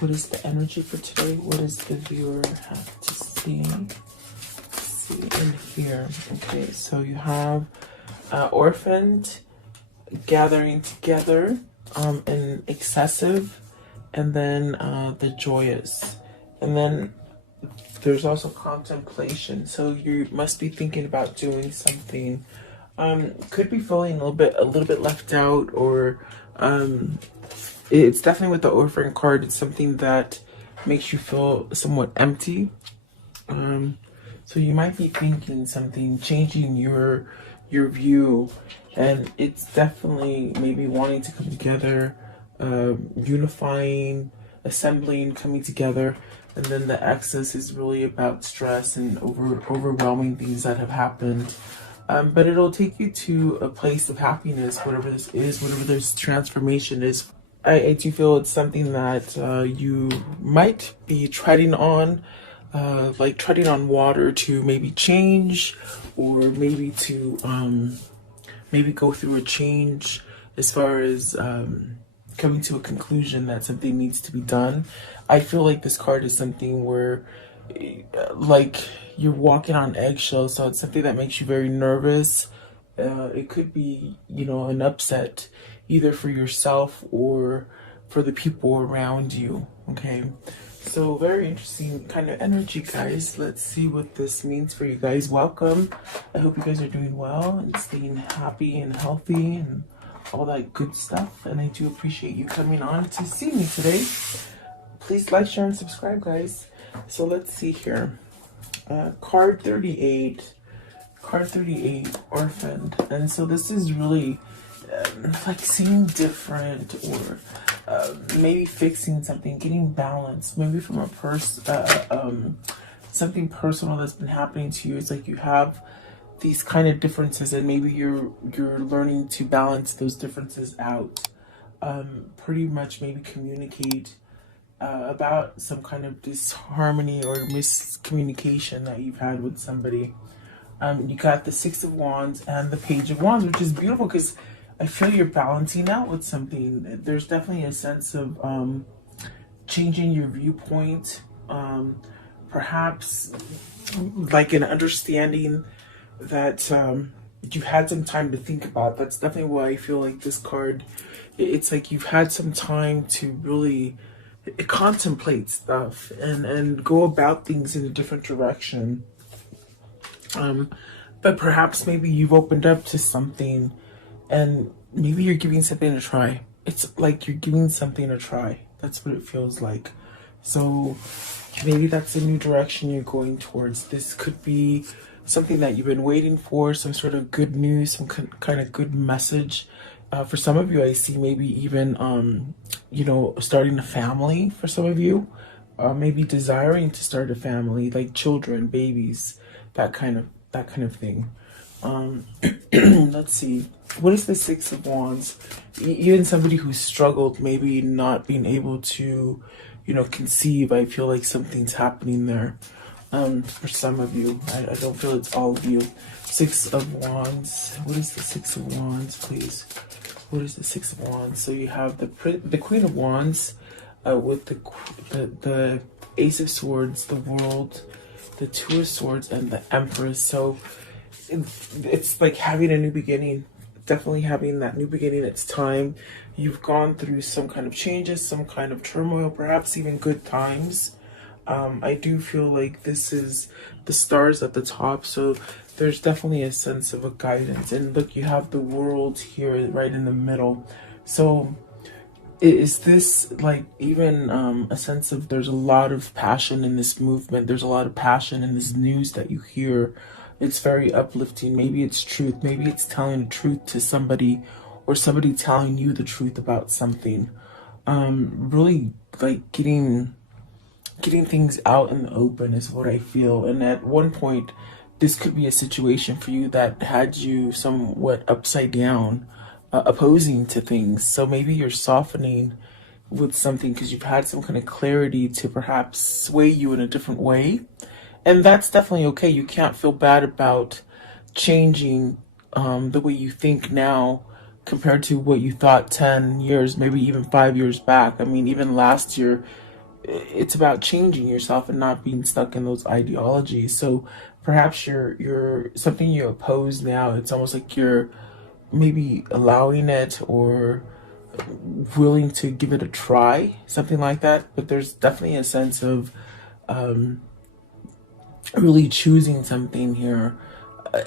What is the energy for today? What does the viewer have to see? See in here. Okay, so you have orphaned, gathering together, and excessive, and then the joyous, and then there's also contemplation. So you must be thinking about doing something. Could be feeling a little bit left out, or it's definitely with the orphan card. It's something that makes you feel somewhat empty. So you might be thinking something, changing your view, and it's definitely maybe wanting to come together, unifying, assembling, coming together. And then the excess is really about stress and overwhelming things that have happened. But it'll take you to a place of happiness, whatever this is, whatever this transformation is. I do feel it's something that you might be treading on, like treading on water to maybe change, or maybe to maybe go through a change as far as coming to a conclusion that something needs to be done. I feel like this card is something where like you're walking on eggshells, so it's something that makes you very nervous. It could be, you know, an upset either for yourself or for the people around you. Okay, so very interesting kind of energy, guys. Let's see what this means for you guys. Welcome. I hope you guys are doing well and staying happy and healthy and all that good stuff. And I do appreciate you coming on to see me today. Please like, share, and subscribe, guys. So let's see here. Card 38. Card 38, orphaned. And so this is really like seeing different, or maybe fixing something, getting balance, maybe from a something personal that's been happening to you. It's like you have these kind of differences, and maybe you're learning to balance those differences out. Pretty much maybe communicate about some kind of disharmony or miscommunication that you've had with somebody. You got the Six of Wands and the Page of Wands, which is beautiful because I feel you're balancing out with something. There's definitely a sense of changing your viewpoint, perhaps like an understanding that you had some time to think about. That's definitely why I feel like this card, it's like you've had some time to really contemplate stuff and go about things in a different direction. But perhaps maybe you've opened up to something, and maybe you're giving something a try. It's like you're giving something a try. That's what it feels like. So maybe that's a new direction you're going towards. This could be something that you've been waiting for, some sort of good news, some kind of good message. For some of you, I see maybe even, you know, starting a family for some of you. Maybe desiring to start a family, like children, babies, that kind of thing. Let's see. What is the Six of Wands? Even somebody who struggled, maybe not being able to, you know, conceive. I feel like something's happening there. For some of you, I don't feel it's all of you. Six of Wands. What is the Six of Wands, please? What is the Six of Wands? So you have the Queen of Wands with the Ace of Swords, the World, the Two of Swords, and the Empress. So it's like having a new beginning. Definitely having that new beginning. It's time. You've gone through some kind of changes, some kind of turmoil, perhaps even good times. I do feel like this is the stars at the top, so there's definitely a sense of a guidance. And look, you have the World here right in the middle. So is this like even a sense of there's a lot of passion in this movement. There's a lot of passion in this news that you hear. It's very uplifting. Maybe it's truth. Maybe it's telling the truth to somebody, or somebody telling you the truth about something. Really like getting things out in the open is what I feel. And at one point, this could be a situation for you that had you somewhat upside down, opposing to things. So maybe you're softening with something because you've had some kind of clarity to perhaps sway you in a different way. And that's definitely okay. You can't feel bad about changing the way you think now compared to what you thought 10 years, maybe even 5 years back. I mean, even last year, it's about changing yourself and not being stuck in those ideologies. So perhaps you're something you oppose now. It's almost like you're maybe allowing it or willing to give it a try, something like that. But there's definitely a sense of really choosing something here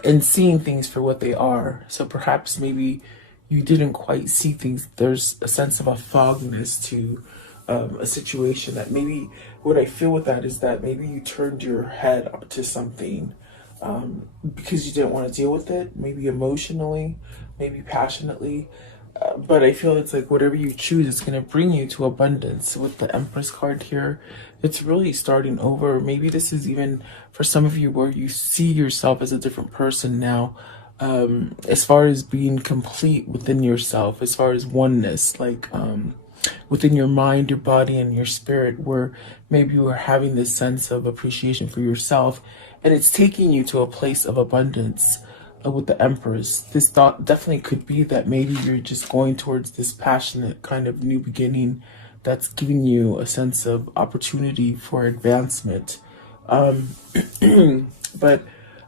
and seeing things for what they are. So perhaps maybe you didn't quite see things. There's a sense of a fogginess to a situation that maybe what I feel with that is that maybe you turned your head up to something because you didn't want to deal with it, maybe emotionally, maybe passionately. But I feel it's like whatever you choose, it's going to bring you to abundance. With the Empress card here, it's really starting over. Maybe this is even for some of you where you see yourself as a different person now, as far as being complete within yourself, as far as oneness, like within your mind, your body, and your spirit, where maybe you are having this sense of appreciation for yourself, and it's taking you to a place of abundance. With the Empress, this thought definitely could be that maybe you're just going towards this passionate kind of new beginning that's giving you a sense of opportunity for advancement. But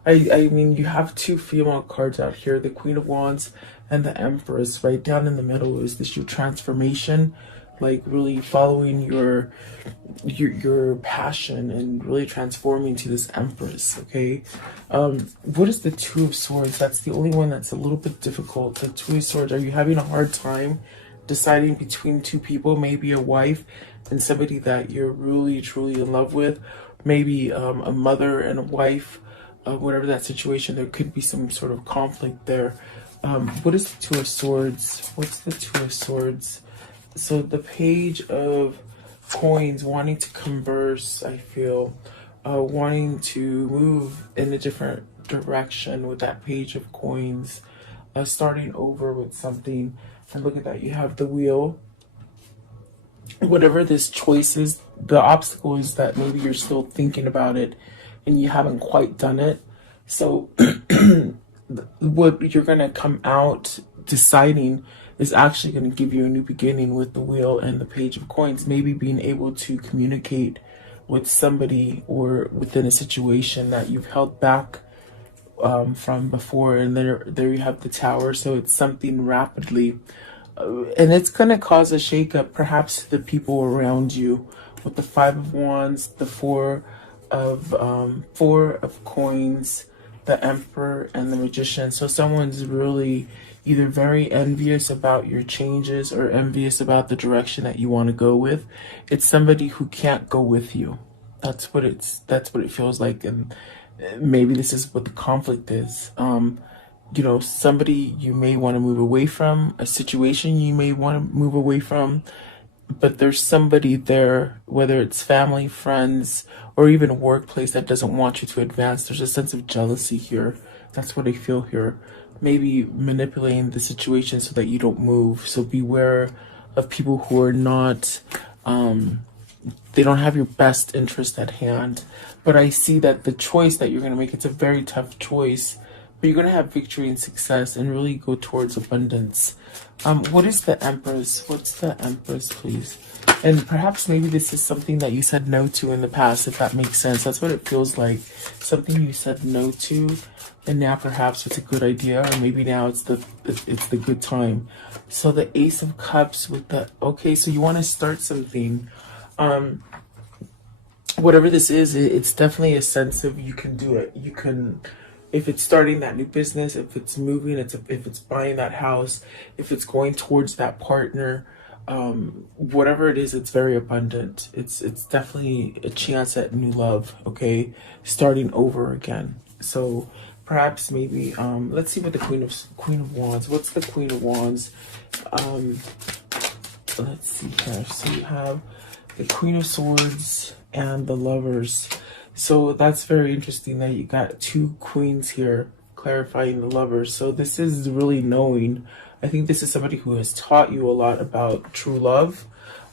I mean, you have two female cards out here, the Queen of Wands and the Empress. Right down in the middle is this your transformation, like really following your passion and really transforming to this Empress. Okay, what is the Two of Swords? That's the only one that's a little bit difficult. The Two of Swords, are you having a hard time deciding between two people, maybe a wife and somebody that you're really truly in love with, maybe a mother and a wife, whatever that situation, there could be some sort of conflict there. What is the Two of Swords? What's the Two of Swords? So the Page of Coins, wanting to converse, I feel, wanting to move in a different direction with that Page of Coins, starting over with something. And look at that, you have the Wheel. Whatever this choice is, the obstacle is that maybe you're still thinking about it and you haven't quite done it. So what you're going to come out deciding is actually going to give you a new beginning with the Wheel and the Page of Coins. Maybe being able to communicate with somebody or within a situation that you've held back from before. And there you have the Tower. So it's something rapidly. And it's going to cause a shakeup, perhaps to the people around you, with the Five of Wands, the Four of Coins, the Emperor, and the Magician. So someone's really either very envious about your changes or envious about the direction that you want to go with. It's somebody who can't go with you. That's what it feels like. And maybe this is what the conflict is. You know, somebody you may want to move away from, a situation you may want to move away from, but there's somebody there, whether it's family, friends, or even a workplace, that doesn't want you to advance. There's a sense of jealousy here. That's what I feel here. Maybe manipulating the situation so that you don't move. So beware of people who are not, they don't have your best interest at hand. But I see that the choice that you're going to make, it's a very tough choice, but you're going to have victory and success and really go towards abundance. What is the Empress? What's the Empress, please? And perhaps maybe this is something that you said no to in the past, if that makes sense. That's what it feels like. Something you said no to, and now perhaps it's a good idea, or maybe now it's the good time. So the Ace of Cups with the, okay, so you want to start something. Whatever this is, it's definitely a sense of you can do it. You can, if it's starting that new business, if it's moving, if it's buying that house, if it's going towards that partner, whatever it is, it's very abundant. It's definitely a chance at new love, okay? Starting over again. So perhaps maybe, let's see what the Queen of Wands, what's the Queen of Wands? Let's see here. So you have the Queen of Swords and the Lovers. So that's very interesting that you got two queens here clarifying the Lovers. So this is really knowing. I think this is somebody who has taught you a lot about true love.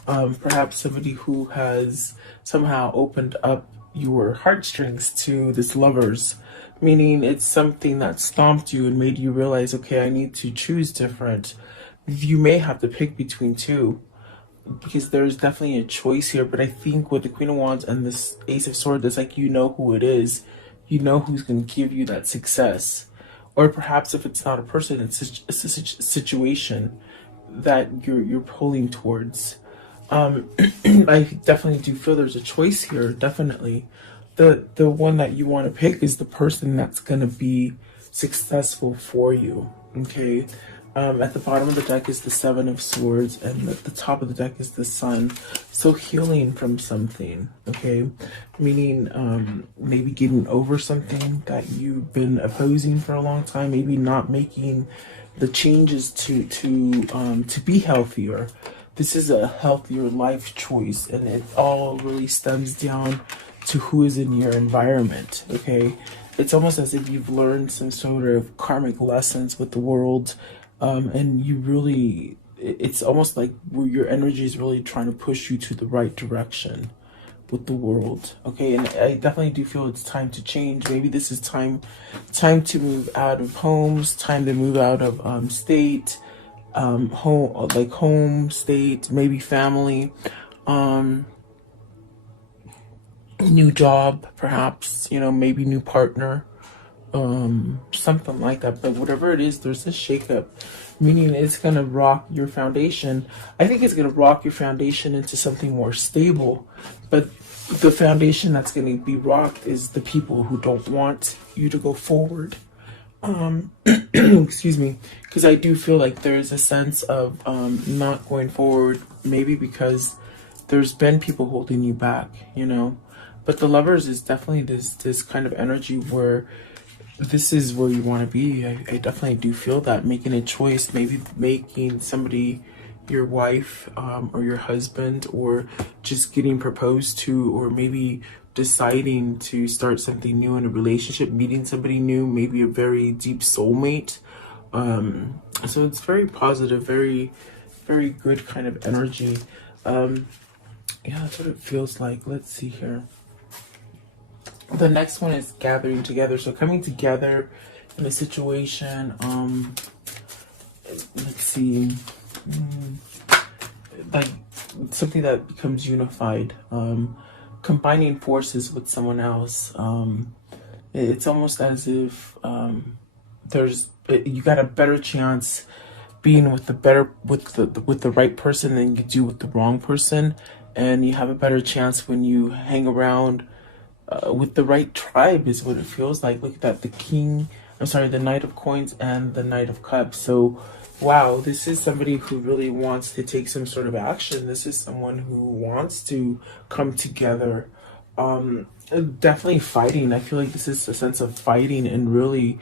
Perhaps somebody who has somehow opened up your heartstrings to this Lovers, meaning it's something that stomped you and made you realize, okay, I need to choose different. You may have to pick between two. because there's definitely a choice here. But I think with the Queen of Wands and this Ace of Swords, it's like you know who it is. You know who's going to give you that success. Or perhaps if it's not a person, it's a situation that you're pulling towards. I definitely do feel there's a choice here. Definitely, the one that you want to pick is the person that's gonna be successful for you. Okay. At the bottom of the deck is the Seven of Swords, and at the top of the deck is the Sun. So healing from something, okay? Meaning maybe getting over something that you've been opposing for a long time, maybe not making the changes to be healthier. This is a healthier life choice, and it all really stems down to who is in your environment, okay? It's almost as if you've learned some sort of karmic lessons with the world, and you really, it's almost like where your energy is really trying to push you to the right direction with the world, okay? And I definitely do feel it's time to change. Maybe this is time to move out of homes, time to move out of state, home, state, maybe family, new job, perhaps, you know, maybe new partner, something like that. But whatever it is, there's a shakeup, meaning it's gonna rock your foundation. I think it's gonna rock your foundation into something more stable, but the foundation that's gonna be rocked is the people who don't want you to go forward. Excuse me, because I do feel like there is a sense of not going forward, maybe because there's been people holding you back, you know. But the Lovers is definitely this kind of energy where this is where you want to be. I definitely do feel that, making a choice, maybe making somebody your wife, or your husband, or just getting proposed to, or maybe deciding to start something new in a relationship, meeting somebody new, maybe a very deep soulmate. So it's very positive, very, very good kind of energy. Yeah, that's what it feels like. Let's see here. The next one is gathering together. So coming together in a situation, let's see, like something that becomes unified, combining forces with someone else. It's almost as if you got a better chance being with the right person than you do with the wrong person, and you have a better chance when you hang around with the right tribe, is what it feels like. Look at that, the Knight of Coins and the Knight of Cups. So wow, this is somebody who really wants to take some sort of action. This is someone who wants to come together. Definitely fighting. I feel like this is a sense of fighting and really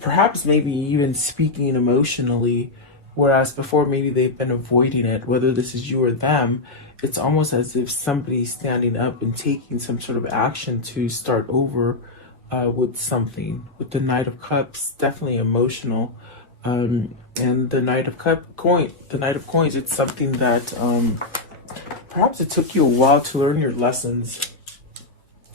perhaps maybe even speaking emotionally, whereas before maybe they've been avoiding it. Whether this is you or them, it's almost as if somebody's standing up and taking some sort of action to start over with something. With the Knight of Cups, definitely emotional. And the Knight of Coins, it's something that perhaps it took you a while to learn your lessons.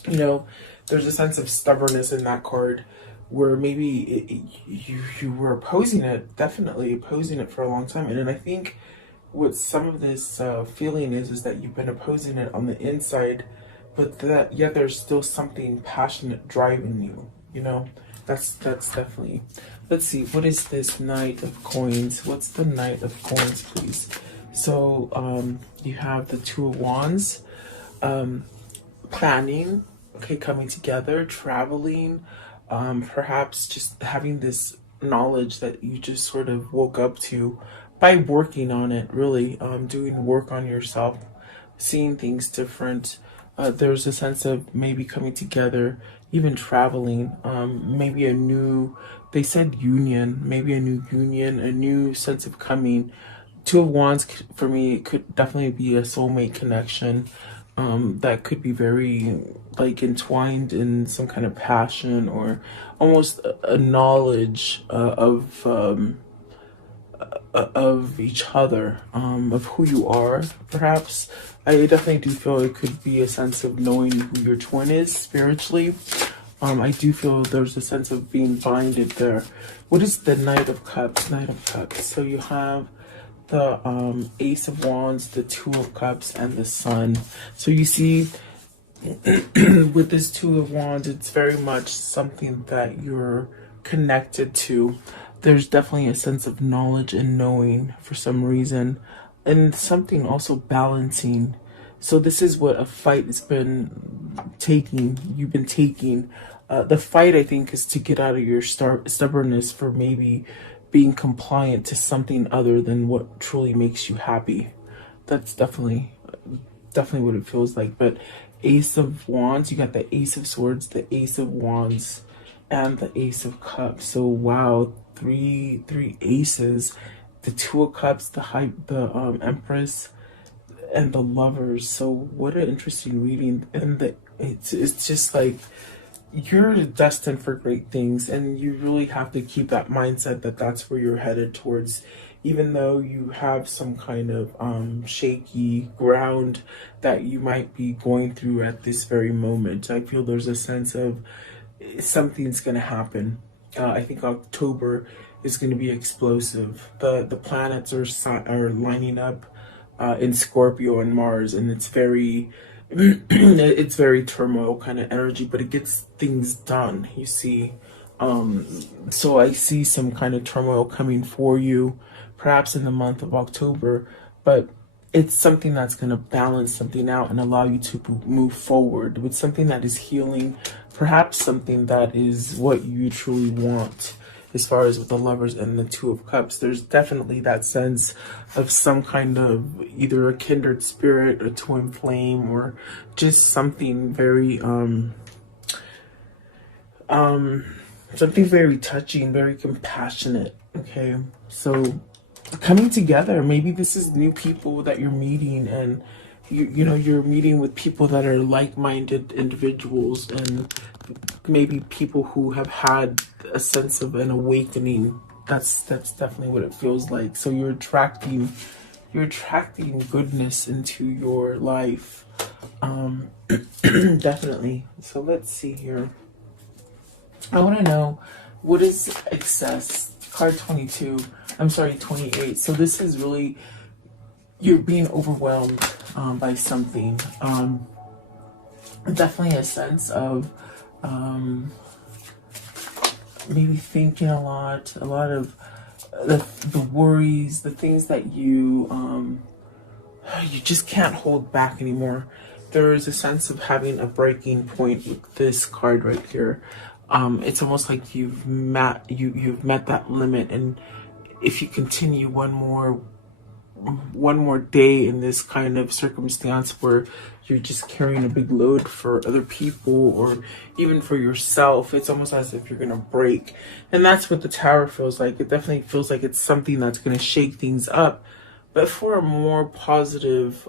You know, there's a sense of stubbornness in that card, where maybe you were opposing it, definitely opposing it for a long time. And then I think what some of this feeling is that you've been opposing it on the inside, but that yet there's still something passionate driving you, you know. That's definitely. Let's see, what is this Knight of Coins? What's the Knight of Coins, please? So you have the Two of Wands, planning, okay, coming together, traveling, perhaps just having this knowledge that you just sort of woke up to by working on it, really, doing work on yourself, seeing things different. There's a sense of maybe coming together, even traveling, maybe a new, they said union, maybe a new union, a new sense of coming. Two of Wands, for me, could definitely be a soulmate connection, that could be very, like, entwined in some kind of passion, or almost a knowledge of each other, of who you are, perhaps. I definitely do feel it could be a sense of knowing who your twin is spiritually. I do feel there's a sense of being binded there. What is the Knight of Cups? Knight of Cups. So you have the Ace of Wands, the Two of Cups, and the Sun. So you see, with this Two of Wands, it's very much something that you're connected to. There's definitely a sense of knowledge and knowing for some reason, and something also balancing. So this is what a fight has been taking. You've been taking. The fight, I think, is to get out of your stubbornness for maybe being compliant to something other than what truly makes you happy. That's definitely what it feels like. But Ace of Wands, you got the Ace of Swords, the Ace of Wands, and the Ace of Cups. So wow, three aces. The Two of Cups, the Empress, and the Lovers. So what an interesting reading. And it's just like, you're destined for great things, and you really have to keep that mindset that that's where you're headed towards, even though you have some kind of shaky ground that you might be going through at this very moment. I feel there's a sense of something's going to happen. I think October is going to be explosive. The planets are lining up in Scorpio and Mars, and it's very it's very turmoil kind of energy, but it gets things done, you see. So I see some kind of turmoil coming for you, perhaps in the month of October, but it's something that's going to balance something out and allow you to move forward with something that is healing, perhaps something that is what you truly want. As far as with the Lovers and the Two of Cups, there's definitely that sense of some kind of either a kindred spirit, a twin flame, or just something very something very touching, very compassionate. Okay, so coming together, maybe this is new people that you're meeting, and you know, you're meeting with people that are like-minded individuals, and maybe people who have had a sense of an awakening. That's definitely what it feels like. So you're attracting goodness into your life. Definitely. So let's see here. I want to know, what is excess? Card 22. I'm sorry, 28. So this is really, you're being overwhelmed by something. Definitely a sense of maybe thinking a lot of the worries, the things that you just can't hold back anymore. There is a sense of having a breaking point with this card right here. It's almost like you've met that limit, and if you continue one more day in this kind of circumstance where you're just carrying a big load for other people or even for yourself, it's almost as if you're gonna break. And that's what the Tower feels like. It definitely feels like it's something that's gonna shake things up, but for a more positive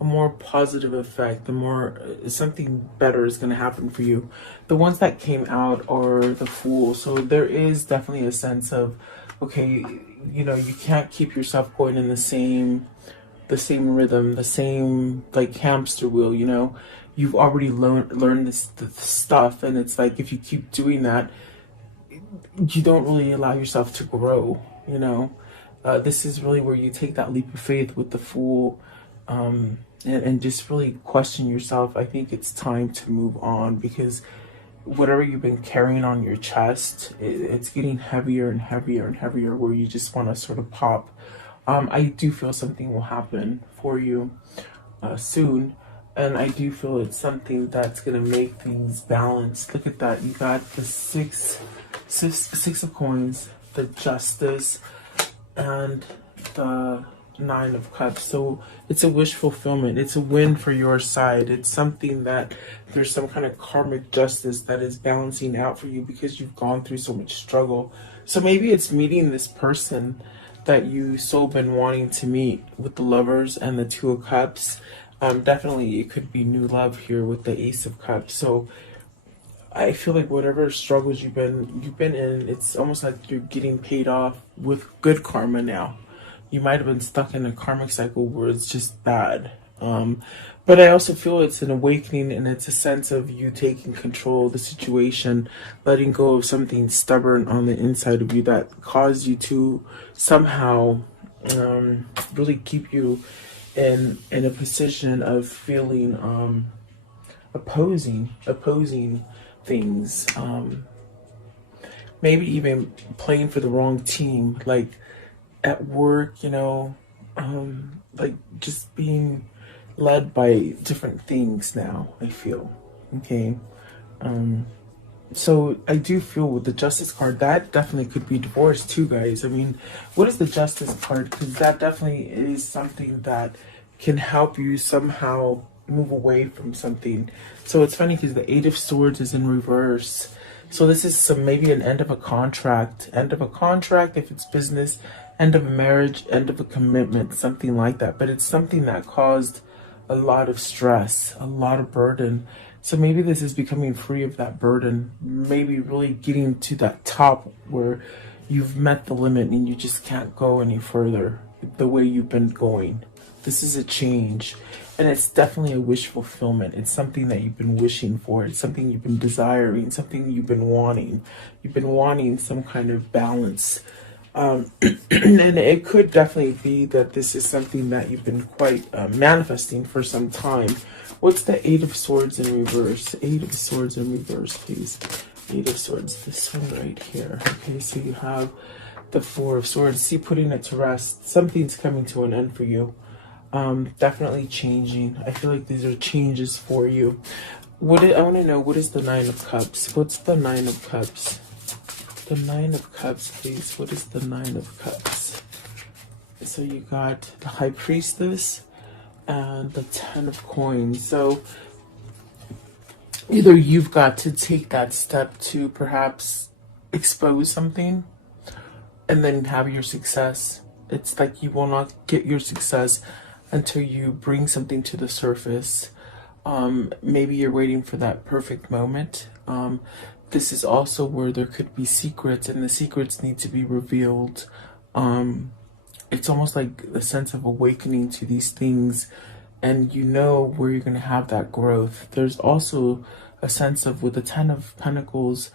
effect, the more something better is going to happen for you. The ones that came out are the Fool. So there is definitely a sense of, okay, you know, you can't keep yourself going in the same rhythm, the same like hamster wheel. You know, you've already learned this stuff, and it's like if you keep doing that, you don't really allow yourself to grow. You know, this is really where you take that leap of faith with the Fool. And just really question yourself. I think it's time to move on, because whatever you've been carrying on your chest, it's getting heavier and heavier and heavier, where you just want to sort of pop. I do feel something will happen for you soon, and I do feel it's something that's going to make things balanced. Look at that. You got the six of coins, the Justice, and the Nine of Cups. So it's a wish fulfillment. It's a win for your side. It's something that there's some kind of karmic justice that is balancing out for you because you've gone through so much struggle. So maybe it's meeting this person that you so been wanting to meet with the Lovers and the Two of Cups. Definitely it could be new love here with the Ace of Cups. So I feel like whatever struggles you've been in, it's almost like you're getting paid off with good karma now. You might have been stuck in a karmic cycle where it's just bad. But I also feel it's an awakening, and it's a sense of you taking control of the situation, letting go of something stubborn on the inside of you that caused you to somehow really keep you in a position of feeling opposing things, maybe even playing for the wrong team, like at work, like just being led by different things now, I feel. Okay. So I do feel with the Justice card, that definitely could be divorce too, guys. I mean, what is the Justice card? Because that definitely is something that can help you somehow move away from something. So it's funny because the Eight of Swords is in reverse. So this is maybe an end of a contract. End of a contract if it's business, end of a marriage, end of a commitment, something like that. But it's something that caused a lot of stress, a lot of burden. So maybe this is becoming free of that burden, maybe really getting to that top where you've met the limit and you just can't go any further the way you've been going. This is a change, and it's definitely a wish fulfillment. It's something that you've been wishing for. It's something you've been desiring, something you've been wanting. You've been wanting some kind of balance. And it could definitely be that this is something that you've been quite manifesting for some time. What's the Eight of Swords in reverse? Eight of Swords in reverse, please. Eight of Swords, this one right here. Okay, so you have the Four of Swords. See, putting it to rest. Something's coming to an end for you. Definitely changing. I feel like these are changes for you. I want to know, what is the Nine of Cups? What's the Nine of Cups? The Nine of Cups, please. What is the Nine of Cups? So you got the High Priestess and the Ten of Coins. So either you've got to take that step to perhaps expose something and then have your success. It's like you will not get your success until you bring something to the surface. Maybe you're waiting for that perfect moment. This is also where there could be secrets, and the secrets need to be revealed. It's almost like a sense of awakening to these things, and you know where you're going to have that growth. There's also a sense of, with the Ten of Pentacles,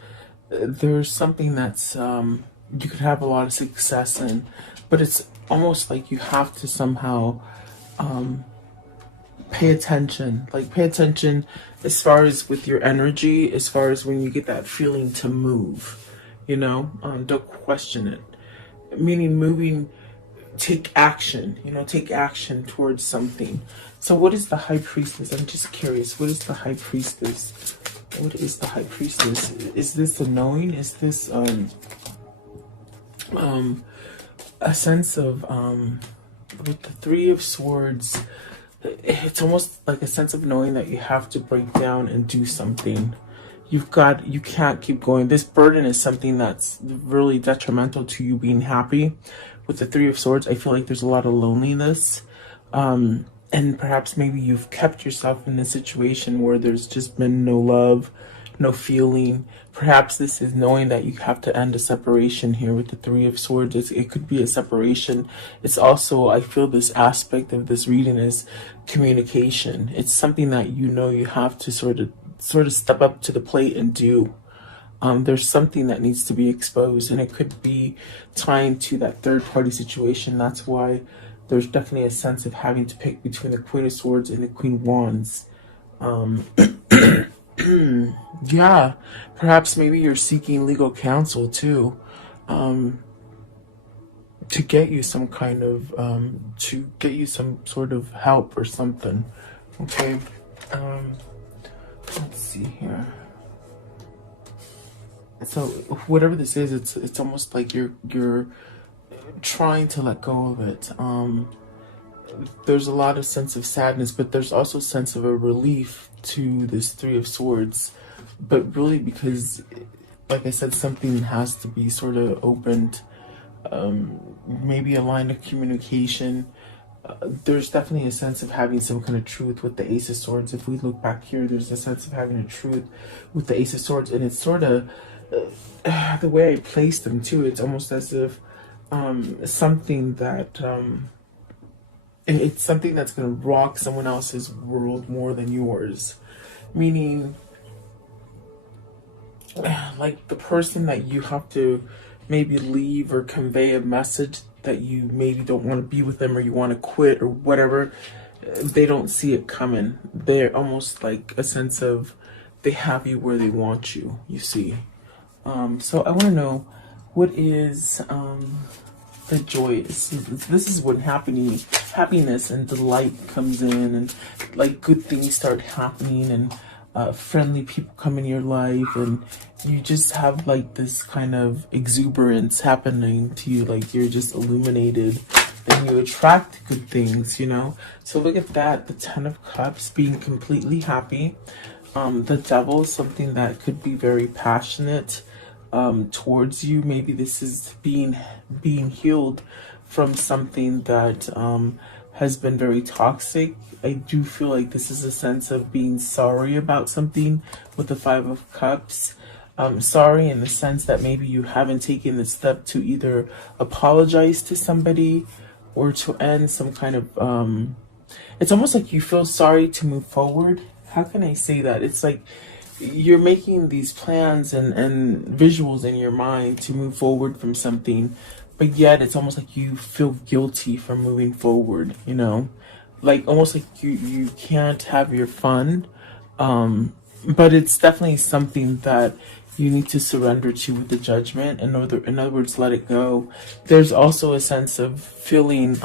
there's something that's you could have a lot of success in, but it's almost like you have to somehow pay attention. Like, pay attention as far as with your energy, as far as when you get that feeling to move, don't question it. Meaning moving, take action, take action towards something. So what is the High Priestess? I'm just curious. What is the High Priestess? What is the High Priestess? Is this a knowing? Is this a sense of with the Three of Swords, it's almost like a sense of knowing that you have to break down and do something. You can't keep going. This burden is something that's really detrimental to you being happy. With the Three of Swords, I feel like there's a lot of loneliness. And perhaps maybe you've kept yourself in a situation where there's just been no love, no feeling. Perhaps this is knowing that you have to end a separation here with the Three of Swords. It could be a separation. It's also, I feel this aspect of this reading is communication. It's something that you have to sort of step up to the plate and do. There's something that needs to be exposed, and it could be tying to that third party situation. That's why there's definitely a sense of having to pick between the Queen of Swords and the Queen of Wands. Yeah, perhaps maybe you're seeking legal counsel too, to get you some kind of, to get you some sort of help or something. Okay, let's see here. So whatever this is, it's almost like you're trying to let go of it. There's a lot of sense of sadness, but there's also a sense of a relief to this Three of Swords. But really, because, like I said, something has to be sort of opened. Maybe a line of communication. There's definitely a sense of having some kind of truth with the Ace of Swords. If we look back here, there's a sense of having a truth with the Ace of Swords, and it's sort of the way I placed them too. It's almost as if something that it's something that's going to rock someone else's world more than yours. Meaning, like the person that you have to maybe leave or convey a message that you maybe don't want to be with them, or you want to quit or whatever, they don't see it coming. They're almost like a sense of they have you where they want you, you see. So I want to know, what is the joy? This is when happiness and delight comes in, and like good things start happening, and friendly people come in your life, and you just have like this kind of exuberance happening to you, like you're just illuminated, and you attract good things, you know. So look at that, the Ten of Cups, being completely happy. The Devil is something that could be very passionate towards you. Maybe this is being healed from something that has been very toxic. I do feel like this is a sense of being sorry about something with the Five of Cups. Sorry in the sense that maybe you haven't taken the step to either apologize to somebody or to end some kind of it's almost like you feel sorry to move forward. How can I say that? It's like you're making these plans and visuals in your mind to move forward from something, but yet it's almost like you feel guilty for moving forward, you know, like almost like you can't have your fun. But it's definitely something that you need to surrender to with the Judgment. In other words, let it go. There's also a sense of feeling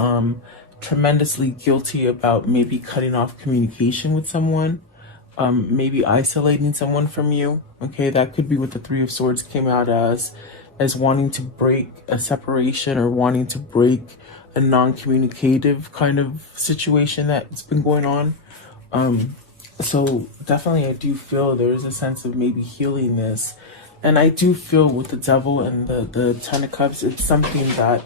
tremendously guilty about maybe cutting off communication with someone, maybe isolating someone from you. Okay, that could be what the Three of Swords came out as wanting to break a separation, or wanting to break a non-communicative kind of situation that's been going on. So definitely I do feel there is a sense of maybe healing this. And I do feel with the Devil and the Ten of Cups, it's something that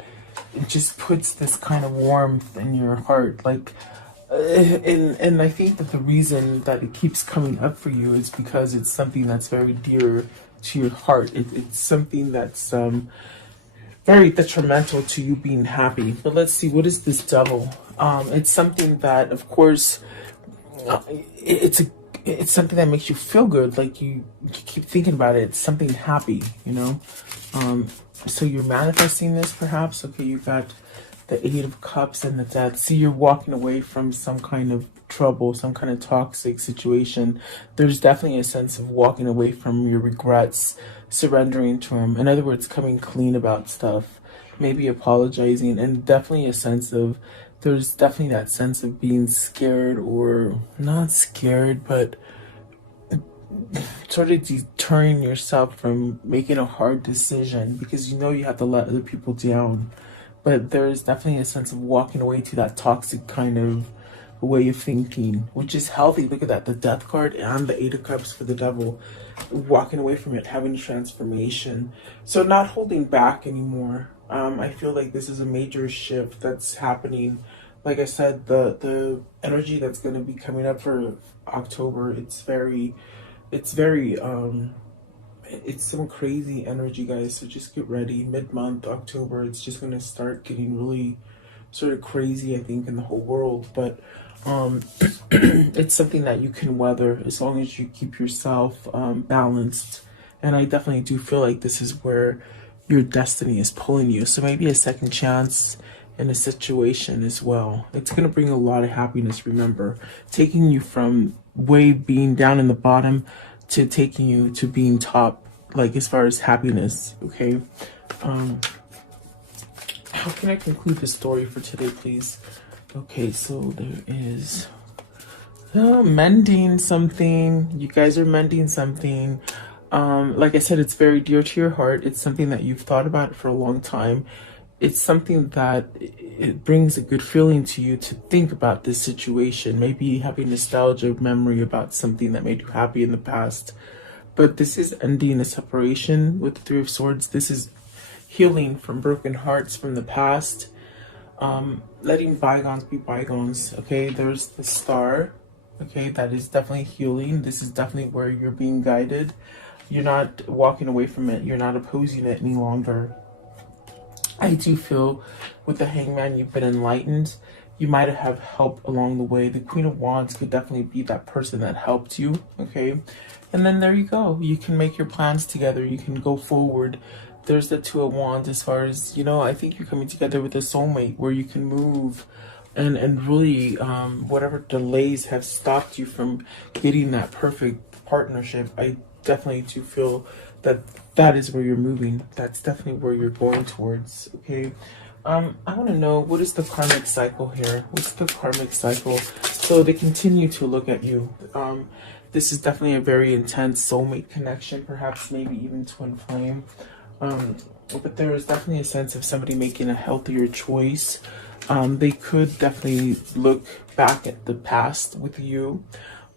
it just puts this kind of warmth in your heart. Like, and I think that the reason that it keeps coming up for you is because it's something that's very dear to your heart. It's something that's very detrimental to you being happy. But let's see, what is this Devil? It's something that, of course, it's something that makes you feel good. Like you keep thinking about it. It's something happy, you know. So you're manifesting this, perhaps. Okay, you got the Eight of Cups and the Death. See, you're walking away from some kind of trouble, some kind of toxic situation. There's definitely a sense of walking away from your regrets, surrendering to them. In other words, coming clean about stuff, maybe apologizing, and definitely a sense of, there's definitely that sense of being scared, or not scared, but sort of deterring yourself from making a hard decision, because you know you have to let other people down. But there is definitely a sense of walking away to that toxic kind of way of thinking, which is healthy. Look at that, the Death card and the Eight of Cups for the Devil. Walking away from it, having transformation. So not holding back anymore. I feel like this is a major shift that's happening. Like I said, the energy that's going to be coming up for October, it's some crazy energy, guys. So just get ready. Mid-month October, it's just going to start getting really sort of crazy, I think, in the whole world. But it's something that you can weather as long as you keep yourself balanced. And I definitely do feel like this is where your destiny is pulling you. So maybe a second chance in a situation as well. It's going to bring a lot of happiness, remember. Taking you from being down in the bottom to taking you to being top, like as far as happiness, okay? How can I conclude the story for today, please? Okay, so there is mending something. You guys are mending something. Like I said, it's very dear to your heart. It's something that you've thought about for a long time. It's something that it brings a good feeling to you to think about this situation. Maybe having nostalgia, memory about something that made you happy in the past. But this is ending a separation with the Three of Swords. This is healing from broken hearts from the past. Letting bygones be bygones. Okay, there's the Star. Okay, that is definitely healing. This is definitely where you're being guided. You're not walking away from it. You're not opposing it any longer. I do feel with the Hangman, you've been enlightened. You might have help along the way. The Queen of Wands could definitely be that person that helped you, okay? And then there you go. You can make your plans together. You can go forward there's the Two of Wands as far as, you know, I think you're coming together with a soulmate where you can move and really whatever delays have stopped you from getting that perfect partnership. I definitely do feel that that is where you're moving. That's definitely where you're going towards. Okay. I want to know, what is the karmic cycle here? What's the karmic cycle? So they continue to look at you. This is definitely a very intense soulmate connection, perhaps maybe even twin flame. But there is definitely a sense of somebody making a healthier choice. They could definitely look back at the past with you.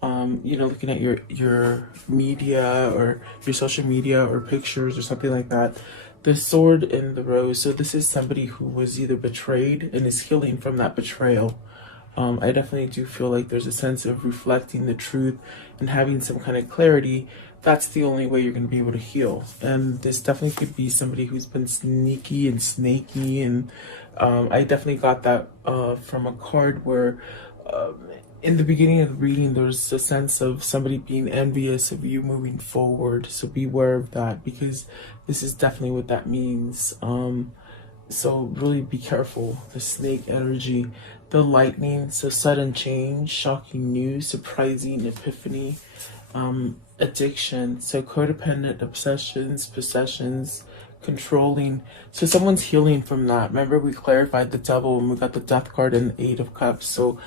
You know, looking at your media or your social media or pictures or something like that. The Sword and the Rose. So this is somebody who was either betrayed and is healing from that betrayal. I definitely do feel like there's a sense of reflecting the truth and having some kind of clarity. That's the only way you're going to be able to heal. And this definitely could be somebody who's been sneaky and snaky. And I definitely got that from a card where in the beginning of the reading, there's a sense of somebody being envious of you moving forward. So beware of that, because this is definitely what that means. So really be careful. The snake energy, the lightning, so sudden change, shocking news, surprising epiphany, addiction, so codependent obsessions, possessions, controlling. So someone's healing from that. Remember, we clarified the Devil when we got the Death card and the Eight of Cups. So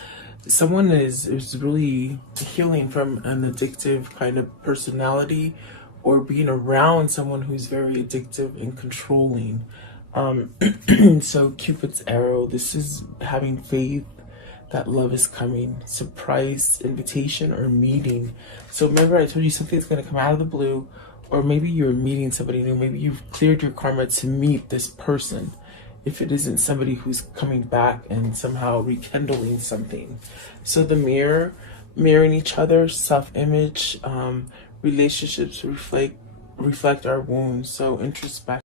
someone is really healing from an addictive kind of personality, or being around someone who's very addictive and controlling. So Cupid's arrow, this is having faith that love is coming, surprise invitation or meeting. So remember, I told you something's going to come out of the blue, or maybe you're meeting somebody new. Maybe you've cleared your karma to meet this person, if it isn't somebody who's coming back and somehow rekindling something. So the mirror, mirroring each other, self-image, relationships reflect our wounds. So introspect.